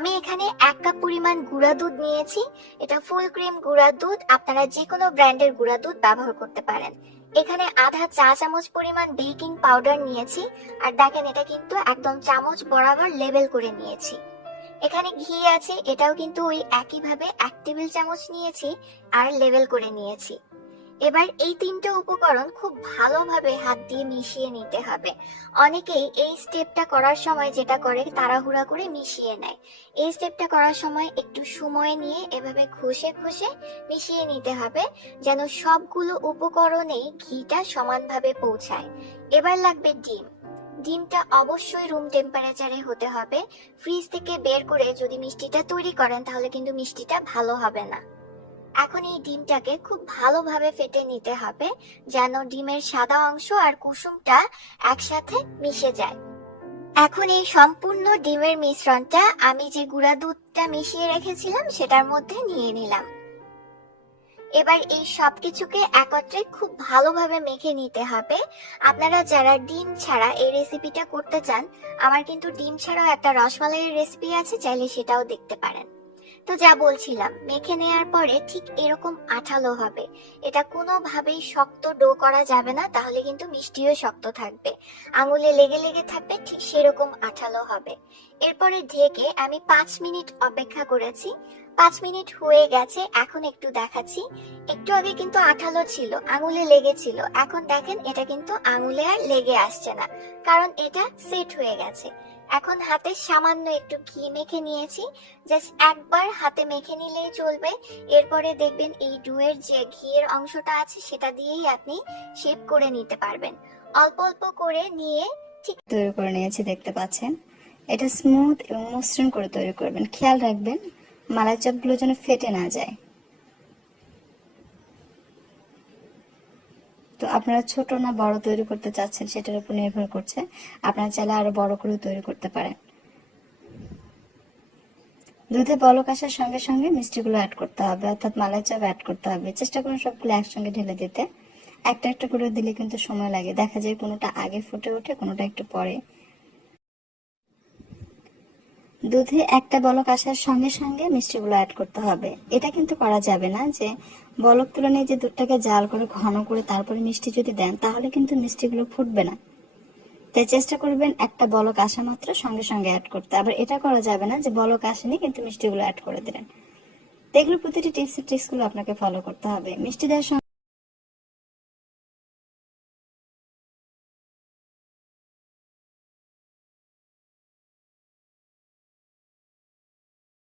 আমি এখানে 1 কাপ পরিমাণ গুঁড়া দুধ নিয়েছি। এটা ফুল ক্রিম গুঁড়া দুধ, আপনারা যে কোনো ব্র্যান্ডের গুঁড়া দুধ ব্যবহার করতে পারেন। এখানে আধা চা চামচ পরিমাণ বেকিং পাউডার নিয়েছি, আর দেখেন এটা কিন্তু একদম চামচ বরাবর লেবেল করে নিয়েছি। এখানে ঘি আছে, এটাও কিন্তু ওই একইভাবে 1 টেবিল চামচ নিয়েছি আর লেবেল করে নিয়েছি। এবার এই 3টে উপকরণ খুব ভালোভাবে হাত দিয়ে মিশিয়ে নিতে হবে। অনেকেই এই স্টেপটা করার সময় যেটা করে তাড়াহুড়া করে মিশিয়ে নেয়। এই স্টেপটা করার সময় একটু সময় নিয়ে এভাবে ঘষে ঘষে মিশিয়ে নিতে হবে, যেন সবগুলো উপকরণেই ঘিটা সমানভাবে পৌঁছায়। এবার লাগবে ডিম। ডিমটা অবশ্যই রুম টেম্পারেচারে হতে হবে। ফ্রিজ থেকে বের করে যদি মিষ্টিটা তৈরি করেন তাহলে কিন্তু মিষ্টিটা ভালো হবে না। এখন এই ডিমটাকে খুব ভালোভাবে ফেটে নিতে হবে, যেন ডিমের সাদা অংশ আর কুসুমটা একসাথে মিশে যায়। এখন এই সম্পূর্ণ ডিমের মিশ্রণটা আমি যে গুঁড়া দুধটা মিশিয়ে রেখেছিলাম সেটার মধ্যে নিয়ে নিলাম। এবার এই সবকিছুকে একত্রে খুব ভালোভাবে মেখে নিতে হবে। আপনারা যারা ডিম ছাড়া এই রেসিপিটা করতে চান, আমার কিন্তু ডিম ছাড়াও একটা রসমালাইয়ের রেসিপি আছে, চাইলে সেটাও দেখতে পারেন। তো যা বলছিলাম, মেখে নেওয়ার পরে ঠিক এরকম আঠালো হবে। এটা কোনোভাবেই শক্ত ডো করা যাবে না, তাহলে কিন্তু মিষ্টিও শক্ত থাকবে, আঙুলে লেগে লেগে থাকবে, ঠিক সেরকম আঠালো হবে। এরপরে ঢেকে আমি 5 মিনিট অপেক্ষা করেছি। 5 মিনিট হয়ে গেছে, এখন একটু দেখাচ্ছি। একটু আগে কিন্তু আঠালো ছিল, আঙুলে লেগেছিল, এখন দেখেন এটা কিন্তু আঙুলে আর লেগে আসছে না, কারণ এটা সেট হয়ে গেছে। এখন হাতে সামান্য একটু ঘি মেখে নিয়েছি, জাস্ট একবার হাতে মেখে নিলেই চলবে। এরপরে দেখবেন এই ডুয়ের যে ঘিয়ের অংশটা আছে সেটা দিয়েই আপনি শেপ করে নিতে পারবেন। অল্প অল্প করে নিয়ে ঠিক তৈরি করে নিয়েছি, দেখতে পাচ্ছেন। এটা স্মুথ এবং মসৃণ করে তৈরি করবেন। খেয়াল রাখবেন মালাই চাপগুলো যেন ফেটে না যায়। তো আপনারা ছোট না বড় তৈরি করতে চাচ্ছেন সেটার উপর নির্ভর করছে, আপনারা চাইলে আরো বড় করে তৈরি করতে পারেন। দুধে বলক আসার সঙ্গে সঙ্গে মিষ্টিগুলো অ্যাড করতে হবে, অর্থাৎ মালাই চাপ অ্যাড করতে হবে। চেষ্টা করুন সবগুলো একসঙ্গে ঢেলে দিতে। একটা একটা করে দিলে কিন্তু সময় লাগে, দেখা যায় কোনোটা আগে ফুটে ওঠে, কোনোটা একটু পরে। দুধে একটা বলক আসার সঙ্গে সঙ্গে মিষ্টিগুলো অ্যাড করতে হবে। এটা কিন্তু করা যাবে না যে বলক তুলে নিয়ে যে দুধটাকে জাল করে ঘন করে তারপরে মিষ্টি যদি দেন, তাহলে কিন্তু মিষ্টিগুলো ফুটবে না। তাই চেষ্টা করবেন একটা বলক আসা মাত্র সঙ্গে সঙ্গে অ্যাড করতে। আবার এটা করা যাবে না যে বলক আসেনি কিন্তু মিষ্টিগুলো অ্যাড করে দিলেন। এগুলো প্রতিটি টিপস গুলো আপনাকে ফলো করতে হবে। মিষ্টি দেওয়ার